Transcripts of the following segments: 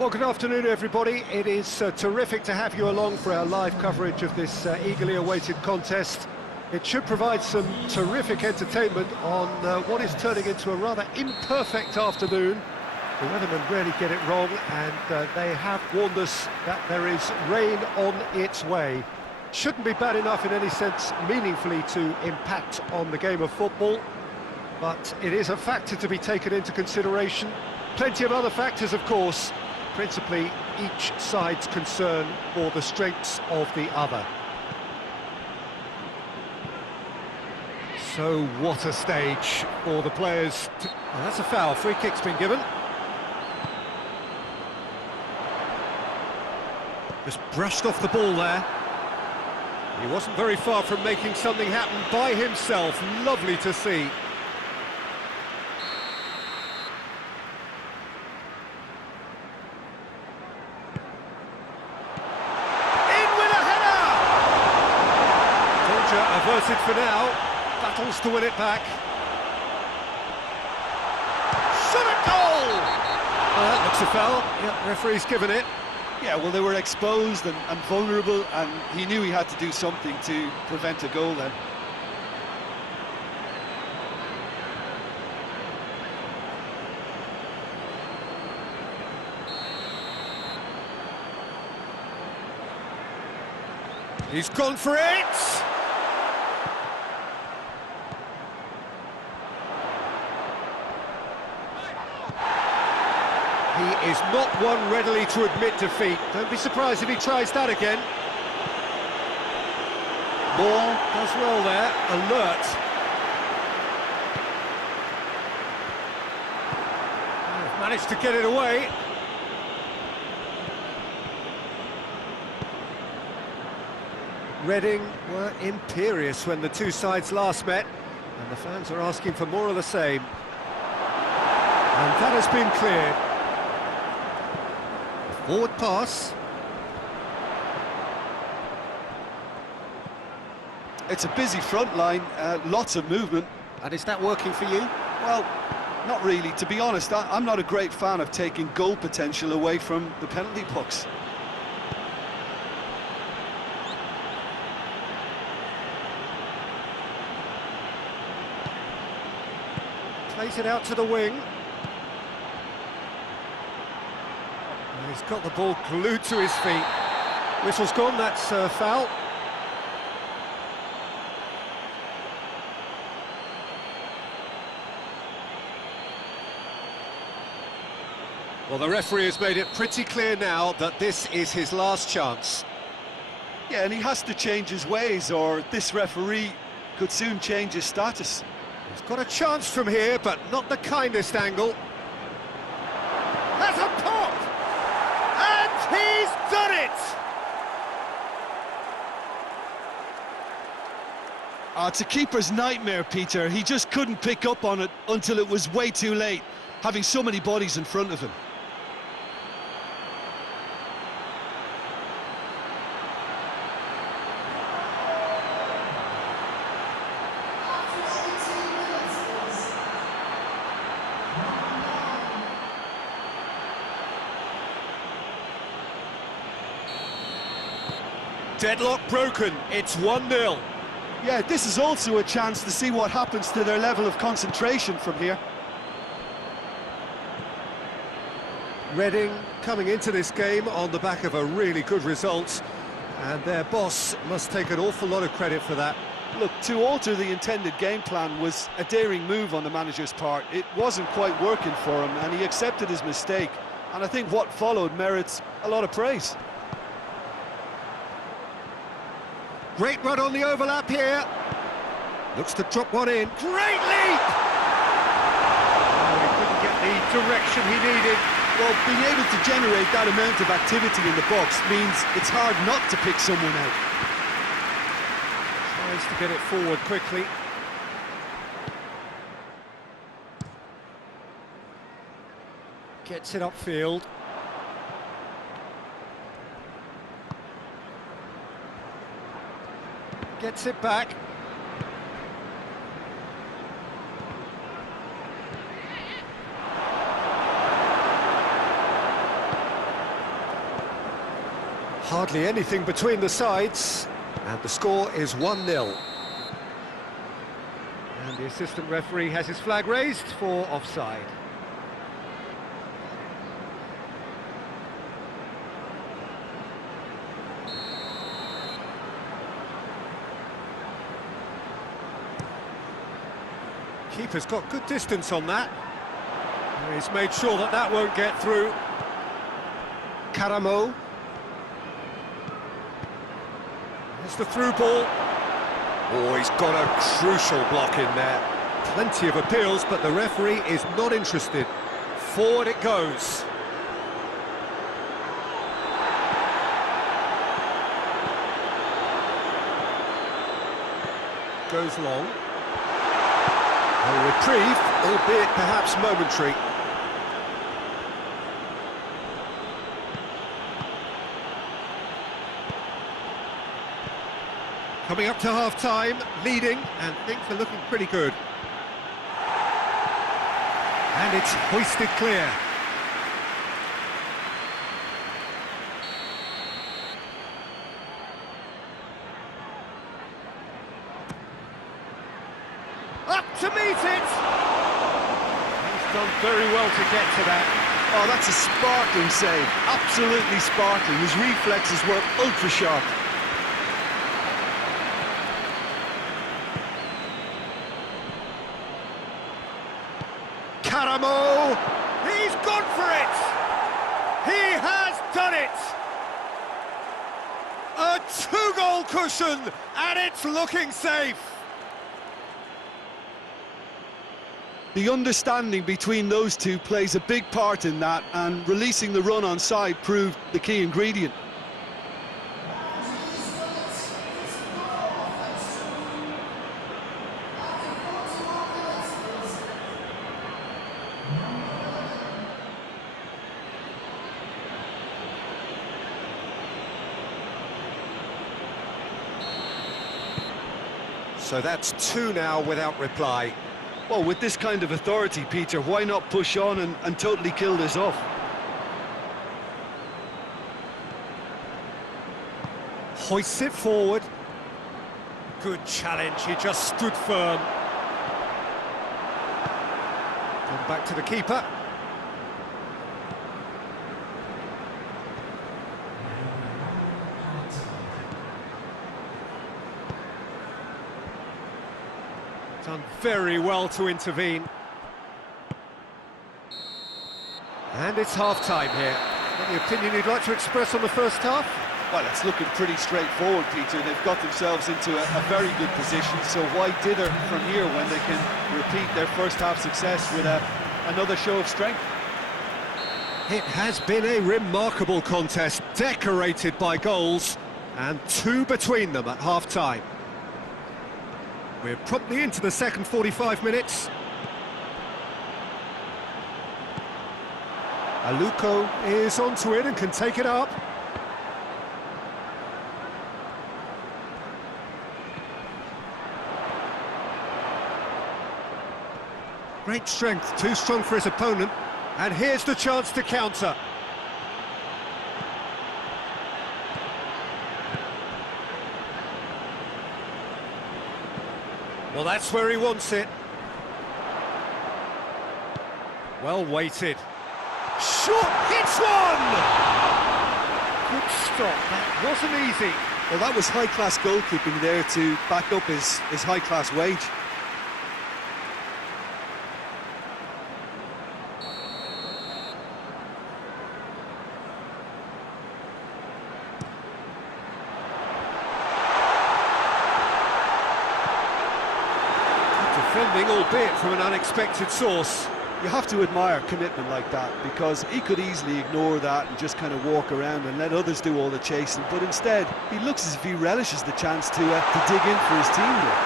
Well, good afternoon, everybody. It is terrific to have you along for our live coverage of this eagerly awaited contest. It should provide some terrific entertainment on what is turning into a rather imperfect afternoon. The weathermen rarely get it wrong, and they have warned us that there is rain on its way. Shouldn't be bad enough in any sense meaningfully to impact on the game of football, but it is a factor to be taken into consideration. Plenty of other factors, of course, principally each side's concern for the strengths of the other. So what a stage for the players to... Oh, that's a foul. Free kick's been given. Just brushed off the ball there. He wasn't very far from making something happen by himself. Lovely to see. Averted for now, battles to win it back. Shot at goal! That looks a foul. Yeah, referee's given it. Yeah, well, they were exposed and vulnerable, and he knew he had to do something to prevent a goal then. He's gone for it! He is not one readily to admit defeat. Don't be surprised if he tries that again. Moore does well there, alert. They've managed to get it away. Reading were imperious when the two sides last met, and the fans are asking for more of the same. And that has been cleared. Forward pass. It's a busy front line, lots of movement. And is that working for you? Well, not really. To be honest, I'm not a great fan of taking goal potential away from the penalty box. Plays it out to the wing. He's got the ball glued to his feet. Whistle's gone, that's foul. Well, the referee has made it pretty clear now that this is his last chance. Yeah, and he has to change his ways, or this referee could soon change his status. He's got a chance from here, but not the kindest angle. That's a pop! And he's done it! It's a keeper's nightmare, Peter. He just couldn't pick up on it until it was way too late, having so many bodies in front of him. Deadlock broken, it's 1-0. Yeah, this is also a chance to see what happens to their level of concentration from here. Reading coming into this game on the back of a really good result, and their boss must take an awful lot of credit for that. Look, to alter the intended game plan was a daring move on the manager's part. It wasn't quite working for him, and he accepted his mistake. And I think what followed merits a lot of praise. Great run on the overlap here. Looks to drop one in. Great leap! Oh, he couldn't get the direction he needed. Well, being able to generate that amount of activity in the box means it's hard not to pick someone out. Tries to get it forward quickly. Gets it upfield. Gets it back. Hardly anything between the sides, and the score is 1-0. And the assistant referee has his flag raised for offside. Keeper's got good distance on that. He's made sure that that won't get through. Karamo. There's the through ball. Oh, he's got a crucial block in there. Plenty of appeals, but the referee is not interested. Forward it goes. Goes long. A reprieve, albeit perhaps momentary. Coming up to half-time, leading, and things are looking pretty good. And it's hoisted clear. Up to meet it! He's done very well to get to that. Oh, that's a sparkling save. Absolutely sparkling. His reflexes were ultra-sharp. Karamo! He's gone for it! He has done it! A two-goal cushion, and it's looking safe! The understanding between those two plays a big part in that, and releasing the run on side proved the key ingredient. So that's two now without reply. Well, with this kind of authority, Peter, why not push on and totally kill this off? Hoists it forward. Good challenge, he just stood firm. Gone back to the keeper. Done very well to intervene. And it's half-time here. Any opinion you'd like to express on the first half? Well, it's looking pretty straightforward, Peter. They've got themselves into a very good position, so why dither from here when they can repeat their first half success with another show of strength? It has been a remarkable contest, decorated by goals, and two between them at half-time. We're promptly into the second 45 minutes. Aluko is onto it and can take it up. Great strength, too strong for his opponent. And here's the chance to counter. Well, that's where he wants it. Well weighted. Shot, hits one! Good stop, that wasn't easy. Well, that was high-class goalkeeping there to back up his high-class wage. Defending, albeit from an unexpected source. You have to admire commitment like that, because he could easily ignore that and just kind of walk around and let others do all the chasing, but instead he looks as if he relishes the chance to dig in for his team here.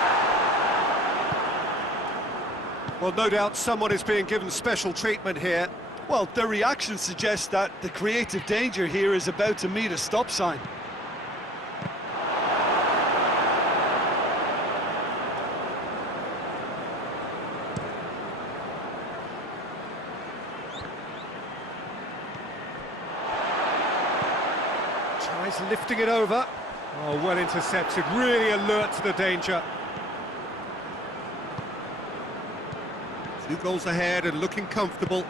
Well, no doubt someone is being given special treatment here. Well, their reaction suggests that the creative danger here is about to meet a stop sign. He's lifting it over. Oh, well intercepted, really alert to the danger. 2 goals ahead and looking comfortable.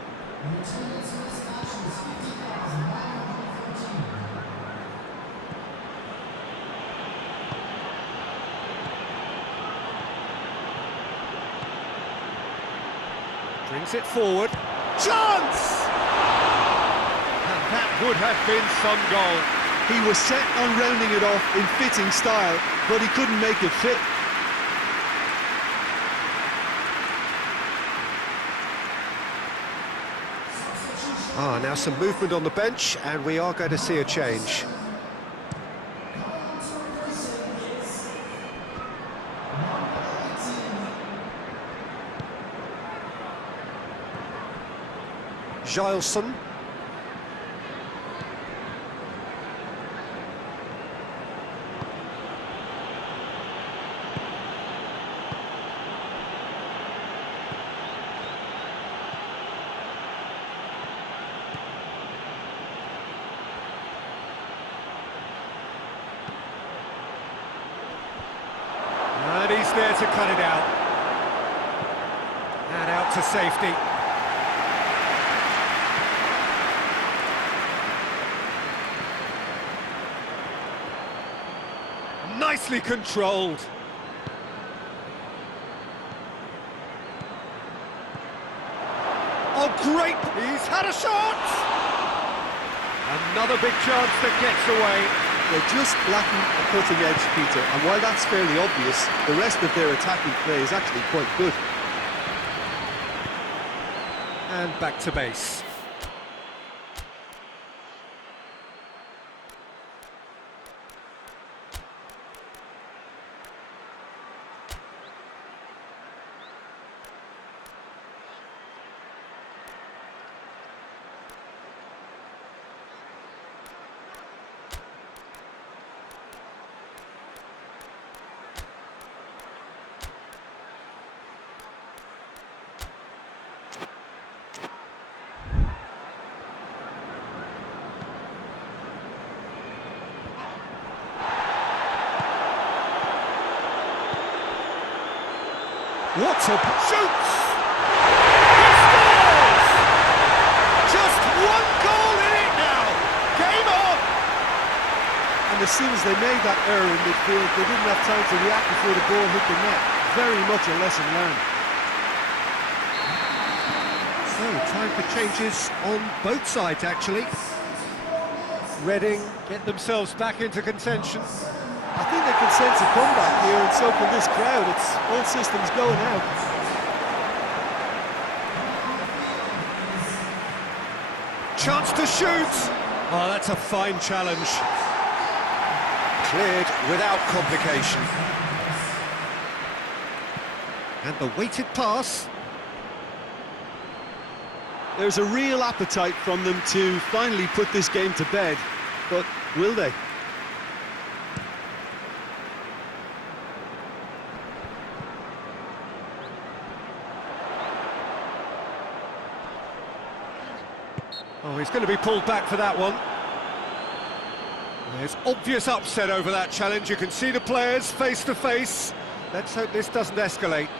Brings it forward. Chance! And that would have been some goal. He was set on rounding it off in fitting style, but he couldn't make it fit. Now some movement on the bench, and we are going to see a change. Gileson. And he's there to cut it out. And out to safety. Nicely controlled. Oh, great! He's had a shot! Another big chance that gets away. They're just lacking a cutting edge, Peter, and while that's fairly obvious, the rest of their attacking play is actually quite good. And back to base. What a shoots! He scores! Just one goal in it now. Game on. And as soon as they made that error in midfield, they didn't have time to react before the ball hit the net. Very much a lesson learned. So, time for changes on both sides, actually. Reading get themselves back into contention. I think they can sense a comeback here, and so can this crowd. It's all systems go now. Chance to shoot! Oh, that's a fine challenge. Cleared without complication. And the weighted pass. There's a real appetite from them to finally put this game to bed, but will they? Oh, he's going to be pulled back for that one. There's obvious upset over that challenge. You can see the players face to face. Let's hope this doesn't escalate.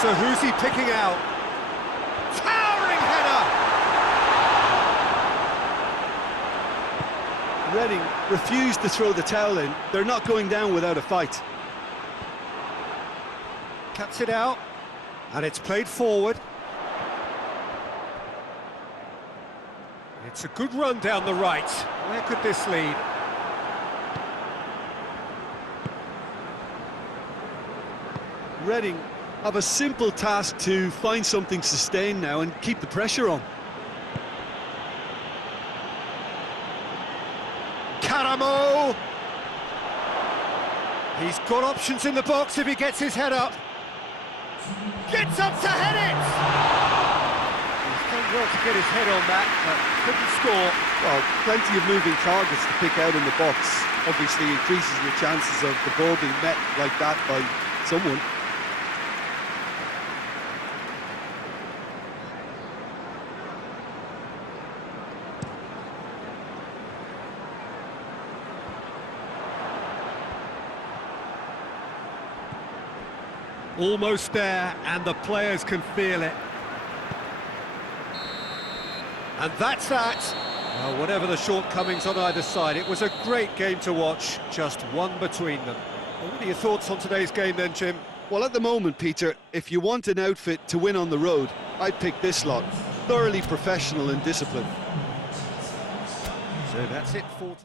So who's he picking out? Towering header! Reading refused to throw the towel in. They're not going down without a fight. Cuts it out, and it's played forward. It's a good run down the right. Where could this lead? Reading have a simple task to find something sustained now and keep the pressure on. Caramo! He's got options in the box if he gets his head up. Gets up to head it! He's done well to get his head on that, but couldn't score. Well, plenty of moving targets to pick out in the box. Obviously increases the chances of the ball being met like that by someone. Almost there, and the players can feel it. And that's that. Well, whatever the shortcomings on either side, it was a great game to watch, just one between them. Well, what are your thoughts on today's game then, Jim? Well, at the moment, Peter, if you want an outfit to win on the road, I'd pick this lot. Thoroughly professional and disciplined. So that's it for...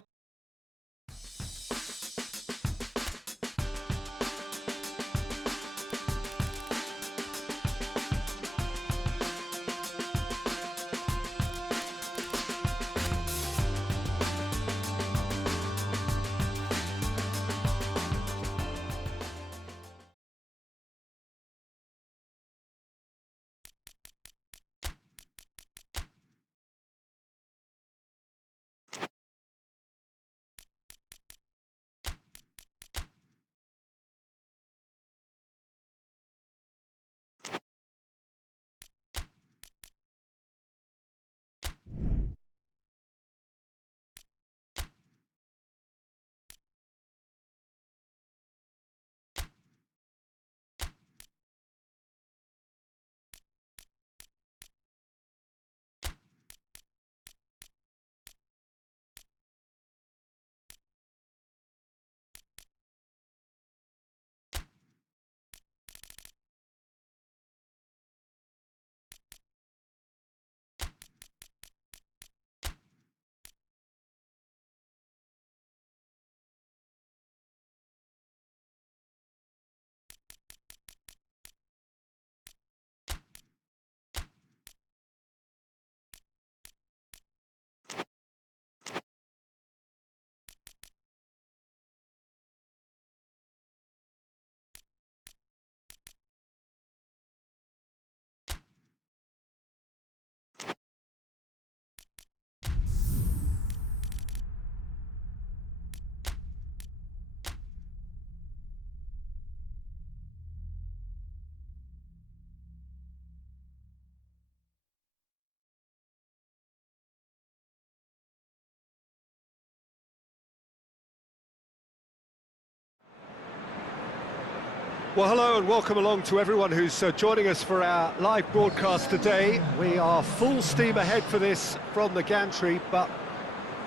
Well, hello and welcome along to everyone who's joining us for our live broadcast today. We are full steam ahead for this from the gantry, but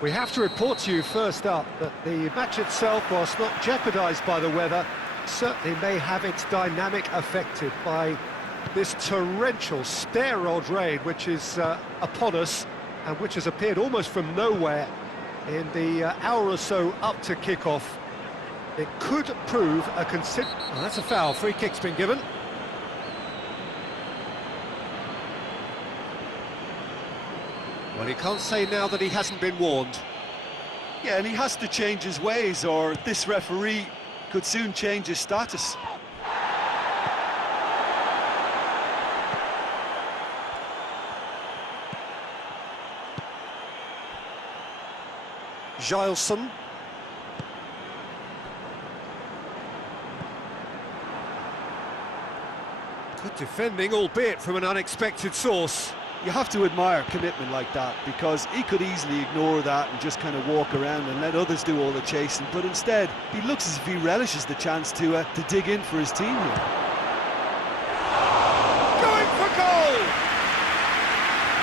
we have to report to you first up that the match itself, whilst not jeopardised by the weather, certainly may have its dynamic affected by this torrential stair-rod rain which is upon us and which has appeared almost from nowhere in the hour or so up to kick-off. It could prove a Oh, that's a foul. Free kick's been given. Well, he can't say now that he hasn't been warned. Yeah, and he has to change his ways, or this referee could soon change his status. Gileson. Good defending, albeit from an unexpected source. You have to admire commitment like that, because he could easily ignore that and just kind of walk around and let others do all the chasing, but instead he looks as if he relishes the chance to dig in for his team here. Going for goal!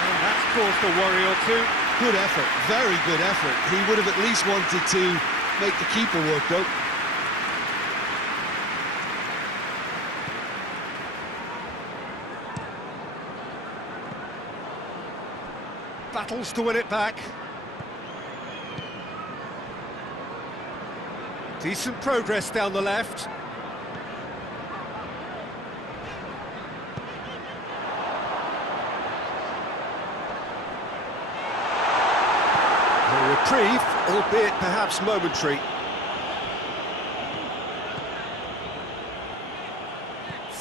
And that's caused a worry or two. Good effort, very good effort. He would have at least wanted to make the keeper work though. Battles to win it back. Decent progress down the left. A reprieve, albeit perhaps momentary.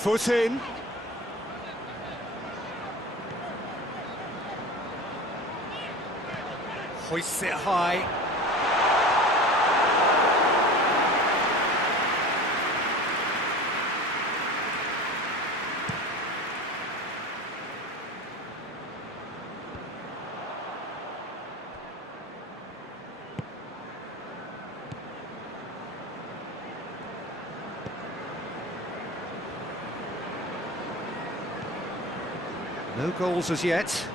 Foot in. Hoists it high. No goals as yet.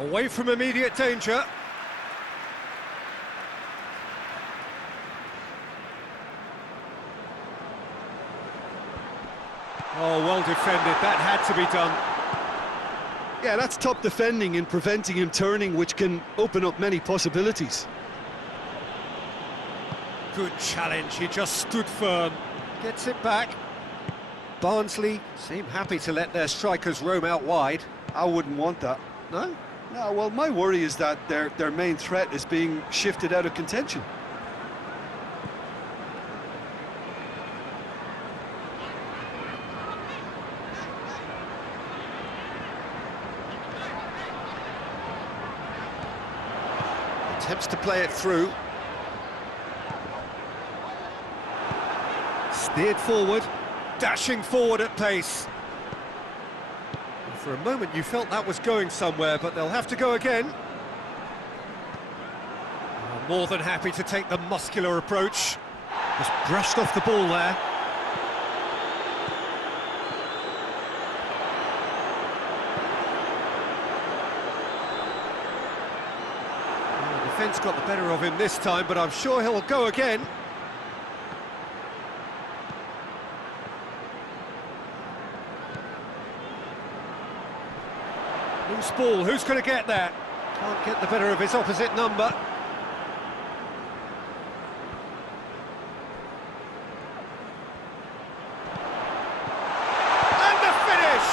Away from immediate danger. Oh, well defended. That had to be done. Yeah, that's top defending and preventing him turning, which can open up many possibilities. Good challenge, he just stood firm. Gets it back. Barnsley seem happy to let their strikers roam out wide. I wouldn't want that. No? No, well, my worry is that their main threat is being shifted out of contention. Attempts to play it through. Steered forward, dashing forward at pace. And for a moment you felt that was going somewhere, but they'll have to go again. Oh, more than happy to take the muscular approach. Just brushed off the ball there. Well, the defence got the better of him this time, but I'm sure he'll go again. Loose ball, who's going to get there? Can't get the better of his opposite number. And the finish!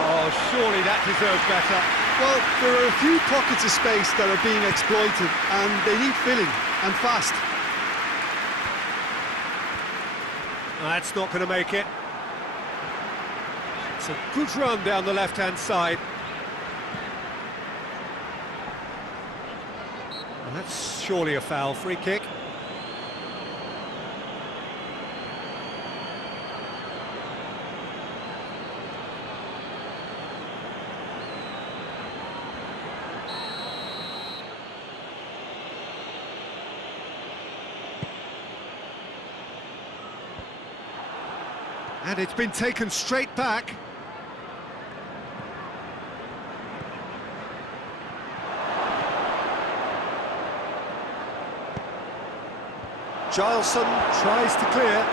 Oh, surely that deserves better. Well, there are a few pockets of space that are being exploited, and they need filling, and fast. That's not going to make it. It's a good run down the left-hand side. Well, that's surely a foul. Free kick. And it's been taken straight back. Gileson tries to clear.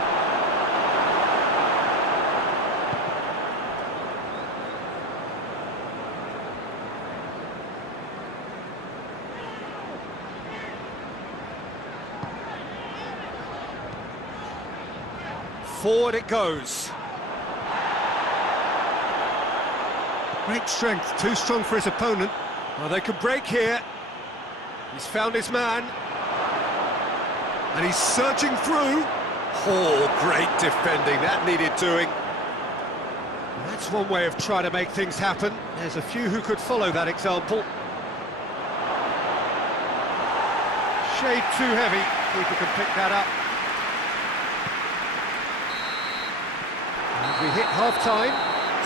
Forward it goes. Great strength, too strong for his opponent. Well, they could break here. He's found his man. And he's surging through. Oh, great defending, that needed doing. Well, that's one way of trying to make things happen. There's a few who could follow that example. Shade too heavy, keeper can pick that up. And we hit half-time,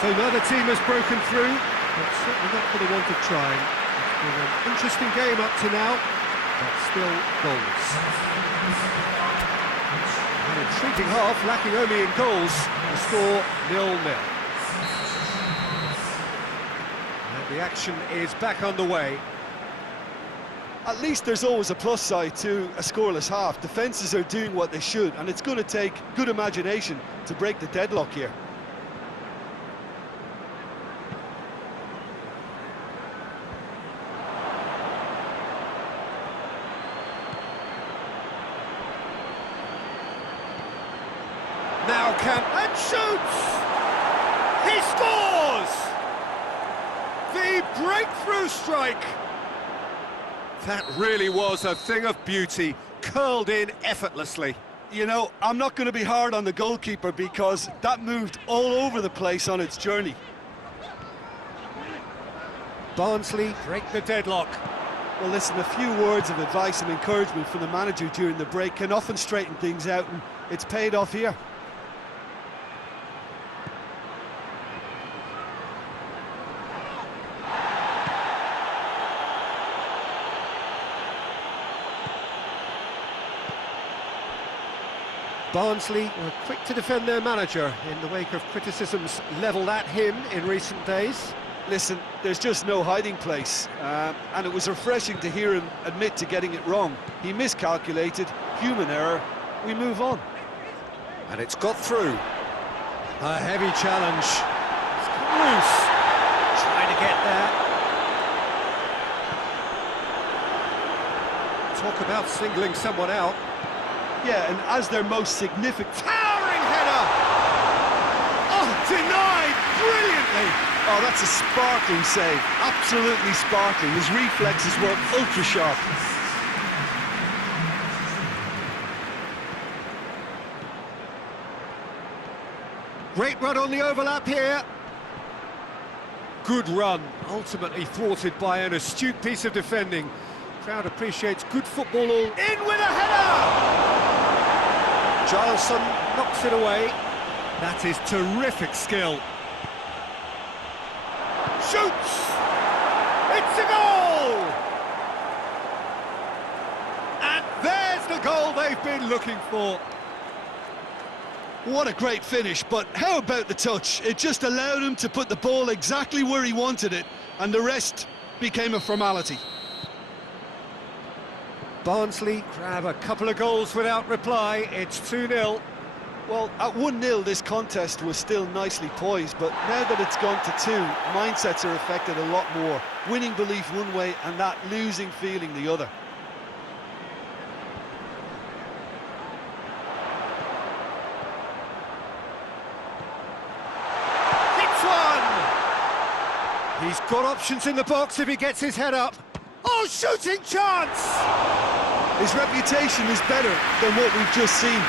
so neither team has broken through, but certainly not for the want of trying. It's been an interesting game up to now, but still goals. An intriguing half, lacking only in goals, the score 0-0. And the action is back underway. At least there's always a plus side to a scoreless half. Defences are doing what they should, and it's going to take good imagination to break the deadlock here. Now and shoots! He scores! The breakthrough strike! That really was a thing of beauty, curled in effortlessly. You know, I'm not going to be hard on the goalkeeper because that moved all over the place on its journey. Barnsley break the deadlock. Well, listen, a few words of advice and encouragement from the manager during the break can often straighten things out, and it's paid off here. Barnsley were quick to defend their manager in the wake of criticisms levelled at him in recent days. Listen, there's just no hiding place, and it was refreshing to hear him admit to getting it wrong. He miscalculated, human error, we move on. And it's got through. A heavy challenge. It's come loose. Trying to get there. Talk about singling someone out. Yeah, and as their most significant... Towering header! Oh, denied brilliantly! Oh, that's a sparkling save, absolutely sparkling. His reflexes were ultra sharp. Great run on the overlap here. Good run, ultimately thwarted by an astute piece of defending. Crowd appreciates good football all in with a header! Gileson knocks it away. That is terrific skill. Shoots! It's a goal! And there's the goal they've been looking for. What a great finish, but how about the touch? It just allowed him to put the ball exactly where he wanted it, and the rest became a formality. Barnsley grab a couple of goals without reply. It's 2-0. Well, at 1-0, this contest was still nicely poised, but now that it's gone to 2, mindsets are affected a lot more. Winning belief one way and that losing feeling the other. Hits one! He's got options in the box if he gets his head up. Oh, shooting chance! His reputation is better than what we've just seen.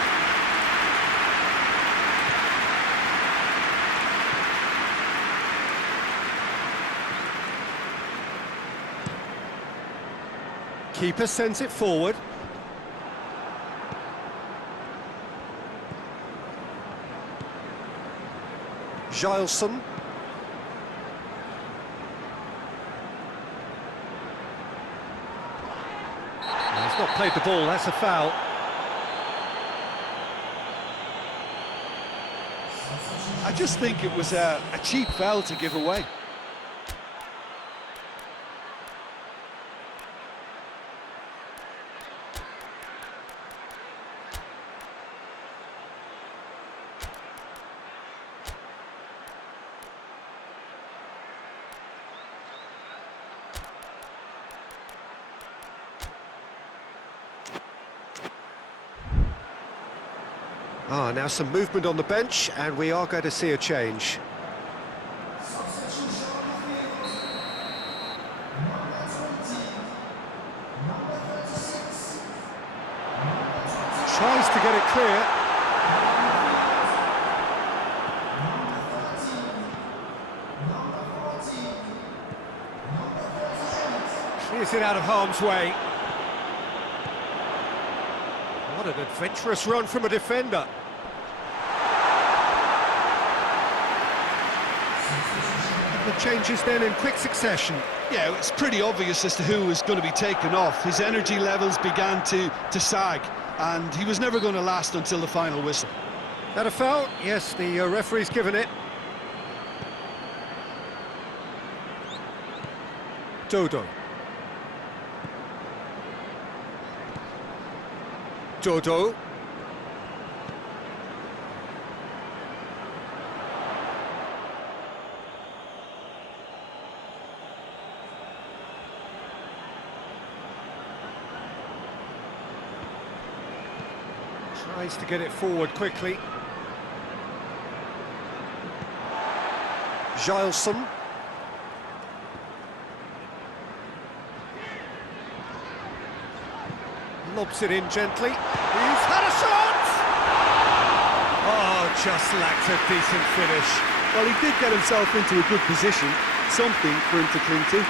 Keeper sends it forward. Gileson. He's not played the ball, that's a foul. I just think it was a cheap foul to give away. Now some movement on the bench, and we are going to see a change. Tries to get it clear. Clears it out of harm's way. What an adventurous run from a defender. The changes then in quick succession. Yeah, it's pretty obvious as to who was going to be taken off. His energy levels began to sag, and he was never going to last until the final whistle. That a foul? Yes, the referee's given it. Dodo. Dodo. Tries to get it forward quickly. Gileson. lobs it in gently. He's had a shot! Oh, just lacked a decent finish. Well, he did get himself into a good position, something for him to cling to.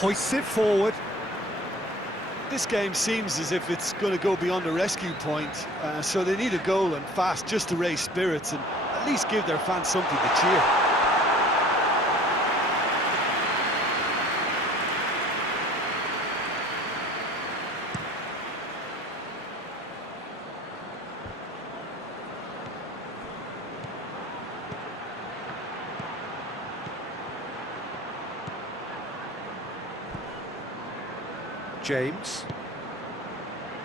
Hoists it forward. This game seems as if it's going to go beyond the rescue point, so they need a goal and fast just to raise spirits and at least give their fans something to cheer. James.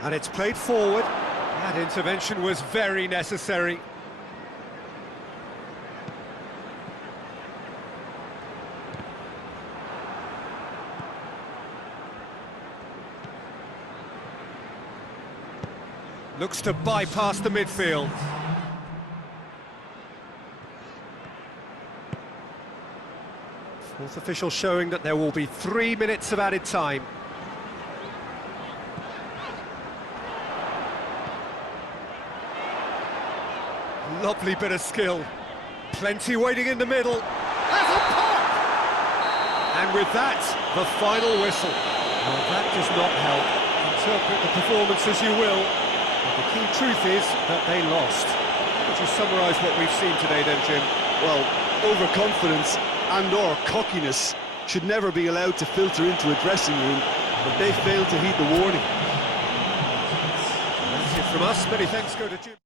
And it's played forward. That intervention was very necessary. Looks to bypass the midfield. Fourth official showing that there will be 3 minutes of added time. Lovely bit of skill. Plenty waiting in the middle. Has a pop! And with that, the final whistle. Well, that does not help. Interpret the performance as you will, but the key truth is that they lost. How would you summarise what we've seen today then, Jim? Well, overconfidence and/or cockiness should never be allowed to filter into a dressing room, but they failed to heed the warning. That's it from us. Many thanks go to Jim.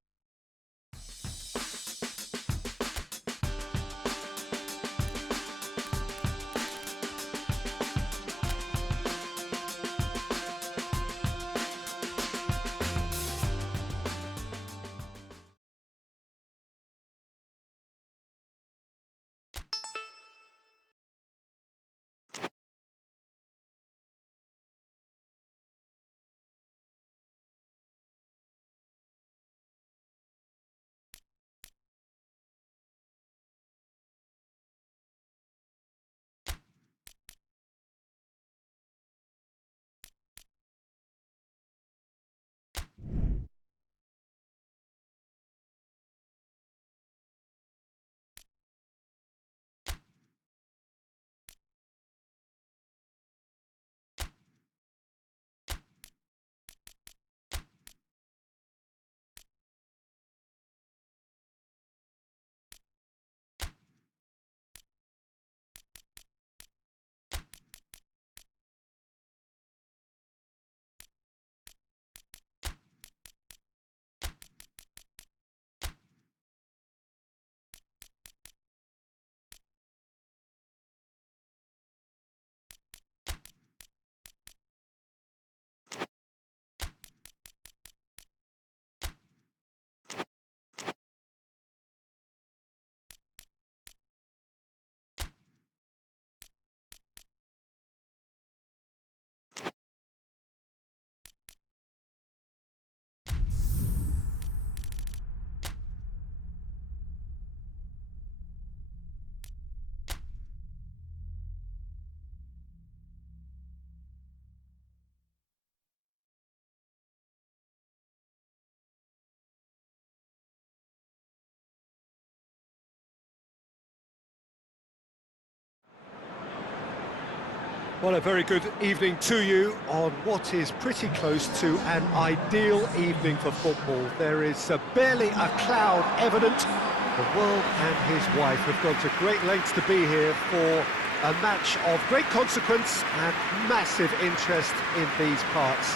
Well, a very good evening to you on what is pretty close to an ideal evening for football. There is barely a cloud evident. The world and his wife have gone to great lengths to be here for a match of great consequence and massive interest in these parts.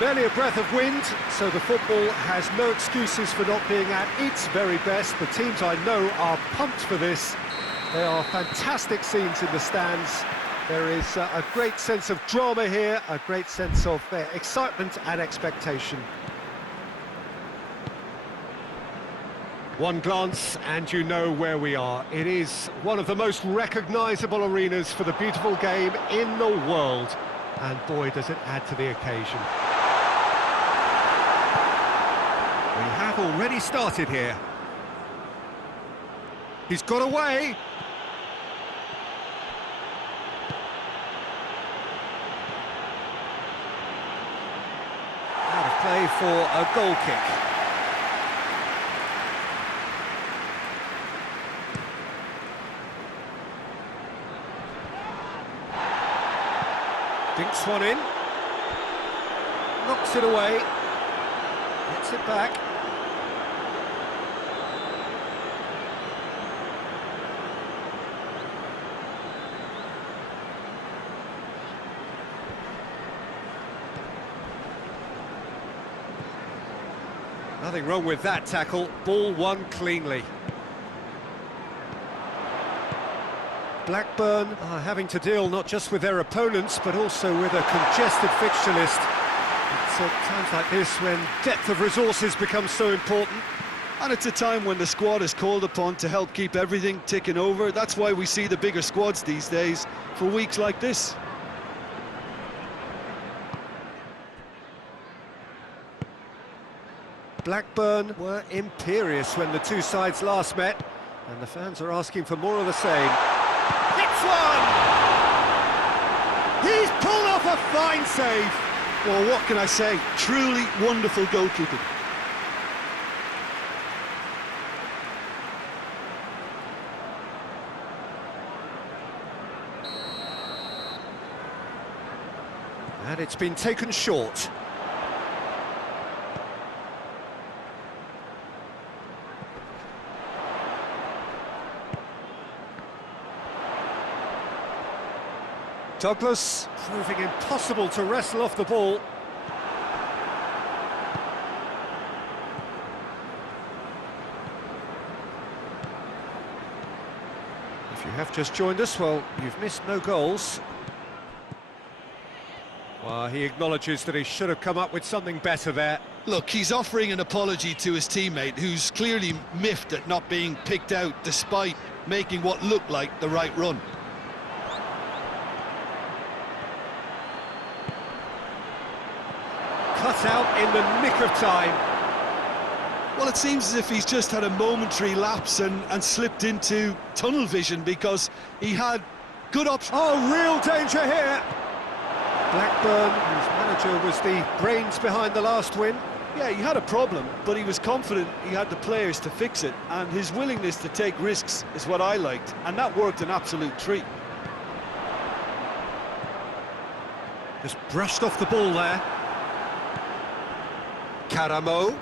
Barely a breath of wind, so the football has no excuses for not being at its very best. The teams I know are pumped for this. There are fantastic scenes in the stands. There is a great sense of drama here, a great sense of excitement and expectation. One glance and you know where we are. It is one of the most recognisable arenas for the beautiful game in the world. And boy, does it add to the occasion. We have already started here. He's got away. Out of play for a goal kick. Dinks one in. Knocks it away. Gets it back. Nothing wrong with that tackle. Ball won cleanly. Blackburn are having to deal not just with their opponents, but also with a congested fixture list. It's at times like this when depth of resources becomes so important. And it's a time when the squad is called upon to help keep everything ticking over. That's why we see the bigger squads these days for weeks like this. Blackburn were imperious when the two sides last met, and the fans are asking for more of the same. Hits one! He's pulled off a fine save. Well, what can I say? Truly wonderful goalkeeping. And it's been taken short. Douglas proving impossible to wrestle off the ball. If you have just joined us, well, you've missed no goals. Well, he acknowledges that he should have come up with something better there. Look, he's offering an apology to his teammate, who's clearly miffed at not being picked out despite making what looked like the right run. Cut out in the nick of time. Well, it seems as if he's just had a momentary lapse and slipped into tunnel vision, because he had good options. Oh, real danger here. Blackburn, whose manager was the brains behind the last win. Yeah, he had a problem, but he was confident he had the players to fix it, and his willingness to take risks is what I liked, and that worked an absolute treat. Just brushed off the ball there. Karamo.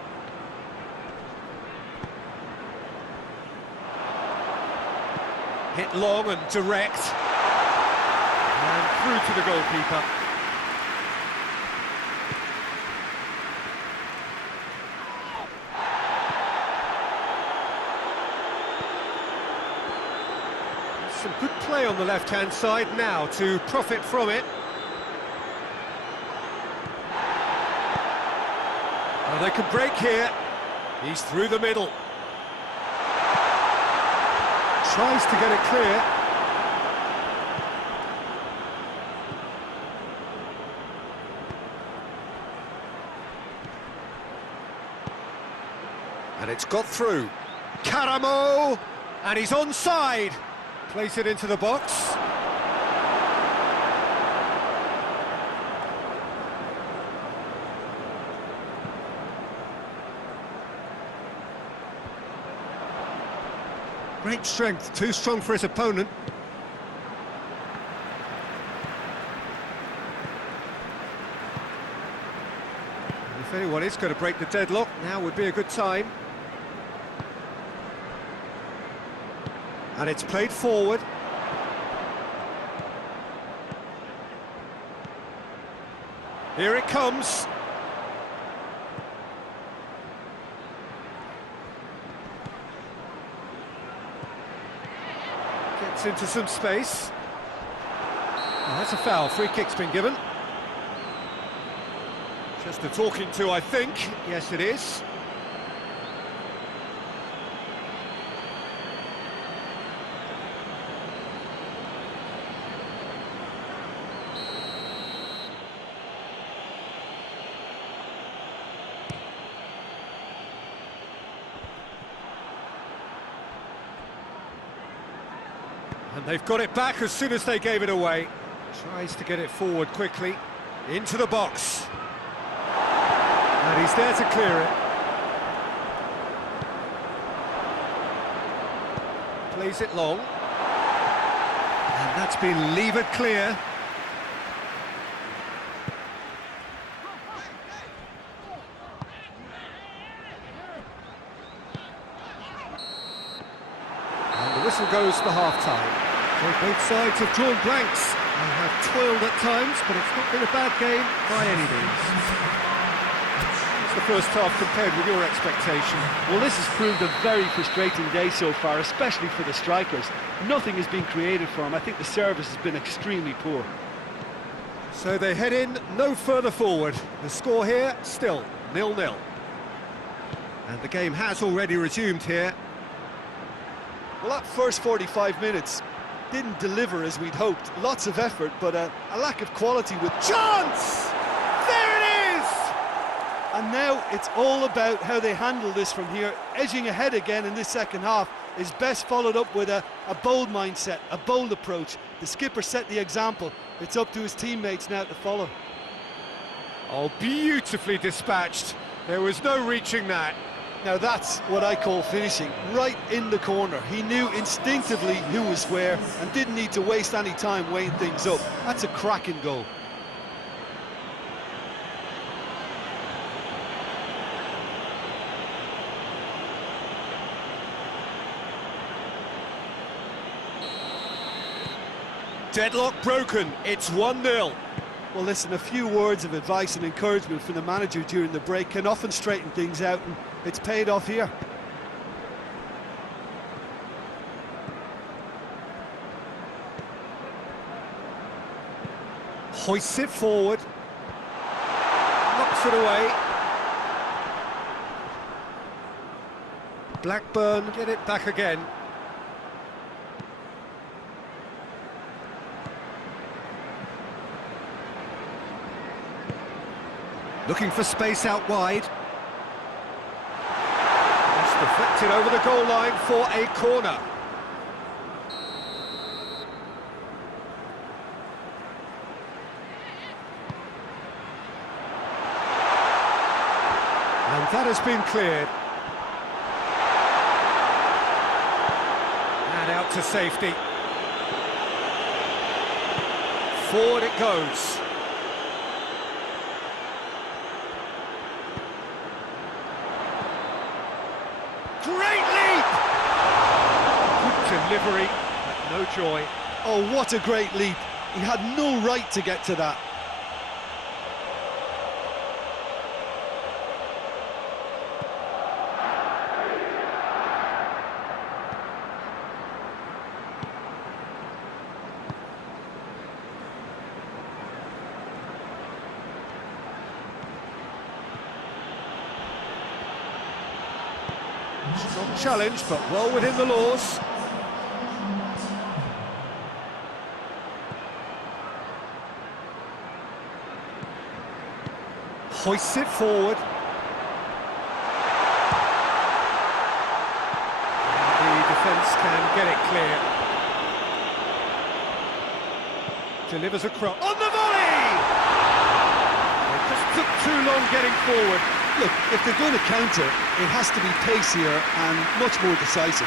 Hit long and direct. And through to the goalkeeper. Some good play on the left-hand side now to profit from it. Oh, they can break here. He's through the middle. Tries to get it clear. And it's got through. Karamo! And he's onside. Place it into the box. Great strength, too strong for his opponent. And if anyone is going to break the deadlock, now would be a good time. And it's played forward. Here it comes. Gets into some space. And that's a foul. Free kick's been given. Just a talking to, I think. Yes, it is. And they've got it back as soon as they gave it away. Tries to get it forward quickly. Into the box. And he's there to clear it. Plays it long. And that's been levered clear. And the whistle goes for half-time. So both sides have drawn blanks. They have toiled at times, but it's not been a bad game by any means. It's the first half compared with your expectation. Well, this has proved a very frustrating day so far, especially for the strikers. Nothing has been created for them. I think the service has been extremely poor. So they head in no further forward. The score here, still 0-0. And the game has already resumed here. Well, that first 45 minutes didn't deliver as we'd hoped. Lots of effort, but a lack of quality with chance! There it is! And now it's all about how they handle this from here. Edging ahead again in this second half is best followed up with a bold mindset, a bold approach. The skipper set the example. It's up to his teammates now to follow. Oh, beautifully dispatched. There was no reaching that. Now that's what I call finishing, right in the corner. He knew instinctively who was where and didn't need to waste any time weighing things up. That's a cracking goal. Deadlock broken, it's 1-0. Well, listen, a few words of advice and encouragement from the manager during the break can often straighten things out, and it's paid off here. Hoists it forward. Knocks it away. Blackburn get it back again. Looking for space out wide. It's deflected over the goal line for a corner. And that has been cleared. And out to safety. Forward it goes. Great leap! Good delivery, but no joy. Oh, what a great leap. He had no right to get to that. Strong challenge, but well within the laws. Hoists it forward. And the defence can get it clear. Delivers a cross. On the volley! It just took too long getting forward. Look, if they're going to counter, it has to be pacier and much more decisive.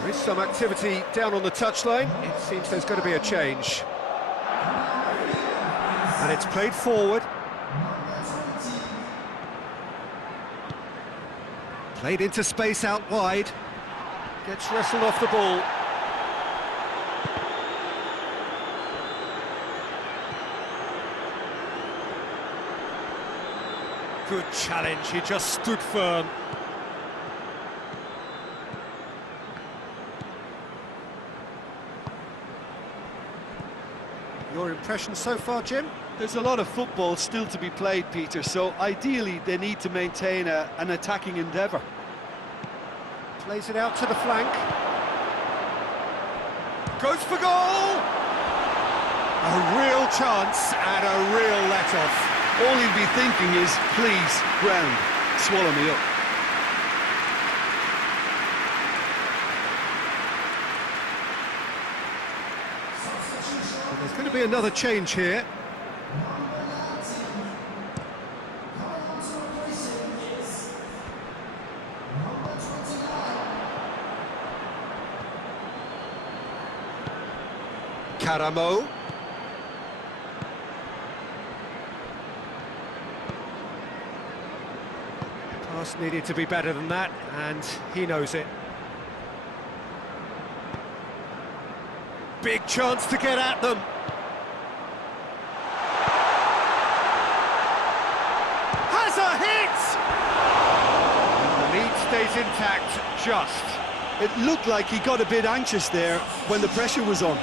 There is some activity down on the touchline. It seems there's going to be a change. And it's played forward. Played into space out wide. Gets wrestled off the ball. Good challenge, he just stood firm. Your impression so far, Jim? There's a lot of football still to be played, Peter, so ideally they need to maintain an attacking endeavour. Plays it out to the flank. Goes for goal! A real chance and a real let-off. All he'll be thinking is, please, ground, swallow me up. And there's going to be another change here. Karamo. Pass needed to be better than that, and he knows it. Big chance to get at them. Has a hit! And the lead stays intact, just. It looked like he got a bit anxious there when the pressure was on.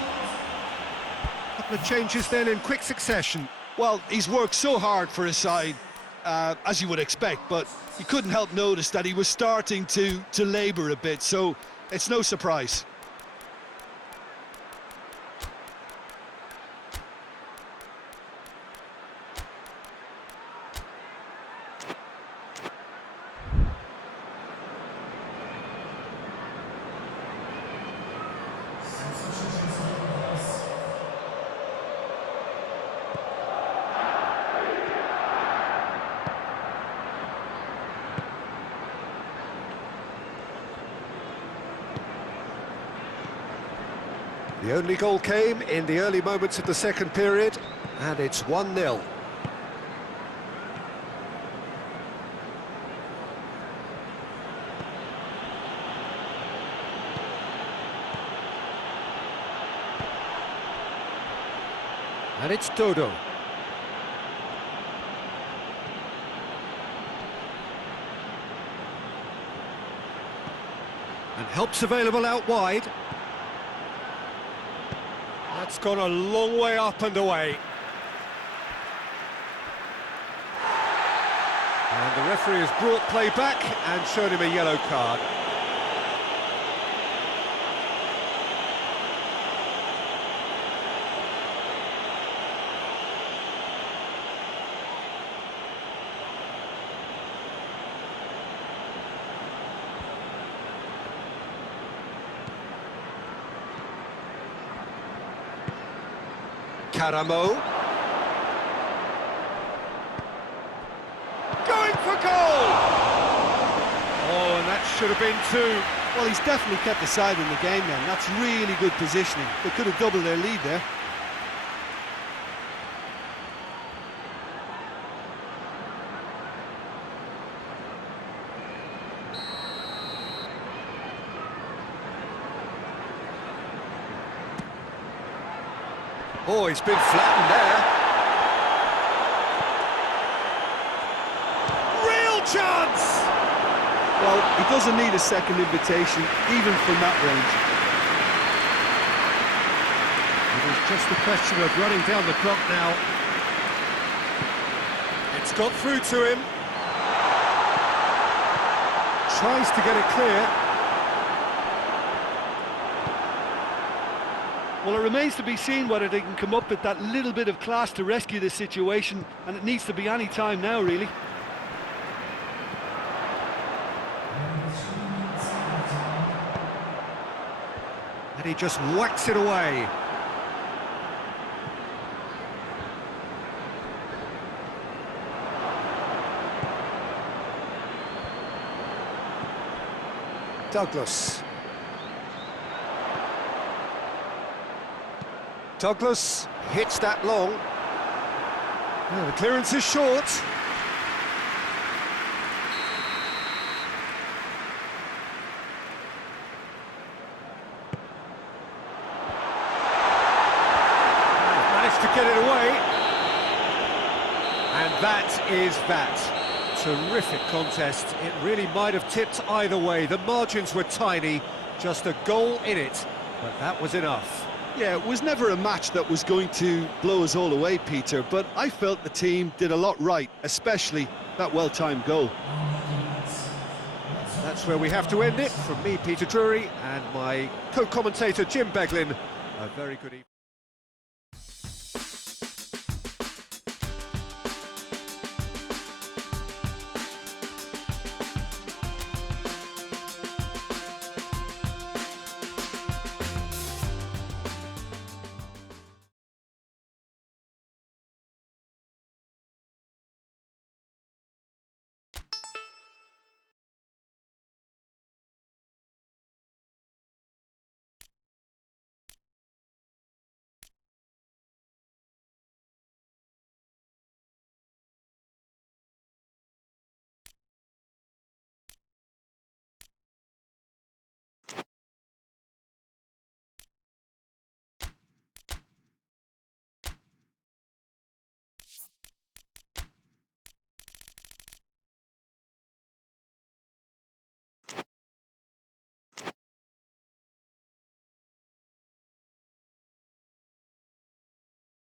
Couple of changes then in quick succession. Well, he's worked so hard for his side, as you would expect, but you couldn't help notice that he was starting to labour a bit, so it's no surprise. The only goal came in the early moments of the second period, and it's 1-0. And it's Dodo. And help's available out wide. That's gone a long way up and away. And the referee has brought play back and shown him a yellow card. Karamo. Going for goal! Oh, and that should have been two. Well, he's definitely kept the side in the game then. That's really good positioning. They could have doubled their lead there. Oh, he's been flattened there. Real chance! Well, he doesn't need a second invitation, even from that range. It is just a question of running down the clock now. It's got through to him. Tries to get it clear. Well, it remains to be seen whether they can come up with that little bit of class to rescue this situation, and it needs to be any time now, really. And he just whacks it away. Douglas. Douglas hits that long. Oh, the clearance is short. Managed to get it away. And that is that. Terrific contest. It really might have tipped either way. The margins were tiny, just a goal in it, but that was enough. Yeah, it was never a match that was going to blow us all away, Peter, but I felt the team did a lot right, especially that well-timed goal. That's where we have to end it. From me, Peter Drury, and my co-commentator, Jim Beglin, a very good evening.